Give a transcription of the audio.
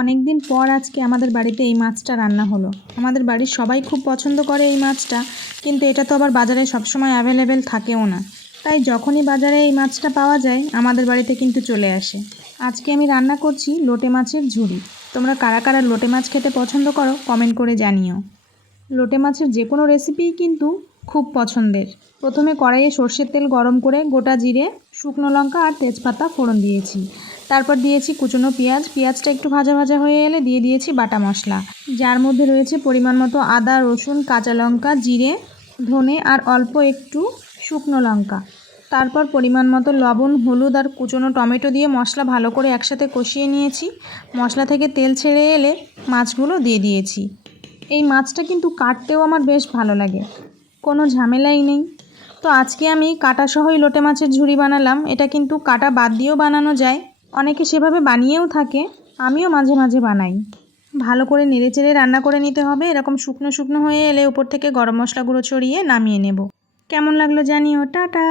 অনেক দিন পর আজকে আমাদের বাড়িতে এই মাছটা রান্না হলো। আমাদের বাড়ির সবাই খুব পছন্দ করে এই মাছটা, কিন্তু এটা তো আবার বাজারে সবসময় অ্যাভেলেবেল থাকেও না। তাই যখনই বাজারে এই মাছটা পাওয়া যায়, আমাদের বাড়িতে কিন্তু চলে আসে। আজকে আমি রান্না করছি লোটে মাছের ঝুড়ি। তোমরা কারা কারা লোটে মাছ খেতে পছন্দ করো কমেন্ট করে জানিও। লোটে মাছের যে কোনো রেসিপিই কিন্তু খুব পছন্দের। প্রথমে কড়াইয়ে সর্ষের তেল গরম করে গোটা জিরে, শুকনো লঙ্কা আর তেজপাতা ফোড়ন দিয়েছি। তারপর দিয়েছি কুচনো পেঁয়াজ। পেঁয়াজটা একটু ভাজা ভাজা হয়ে এলে দিয়ে দিয়েছি বাটা মশলা। যার মধ্যে রয়েছে পরিমাণ মতো আদা, রসুন, কাঁচা লঙ্কা, জিরে, ধনে আর অল্প একটু শুকনো লঙ্কা। তারপর পরিমাণ মতো লবণ, হলুদ আর কুচনো টমেটো দিয়ে মশলা ভালো করে একসাথে কষিয়ে নিয়েছি। মশলা থেকে তেল ছেড়ে এলে মাছগুলো দিয়ে দিয়েছি। এই মাছটা কিন্তু কাটতেও আমার বেশ ভালো লাগে। কোনো ঝামেলাই নেই। তো আজকে আমি কাটা সহই লোটে মাছের ঝুড়ি বানালাম। এটা কিন্তু কাটা বাদ দিয়েও বানানো যায়। অনেকে সেভাবে বানিয়েও থাকে। আমিও মাঝে মাঝে বানাই। ভালো করে নেড়ে চেড়ে রান্না করে নিতে হবে। এরকম শুকনো শুকনো হয়ে এলে উপর থেকে গরম মশলাগুলো ছড়িয়ে নামিয়ে নেব। কেমন লাগল জানিও। টাটা!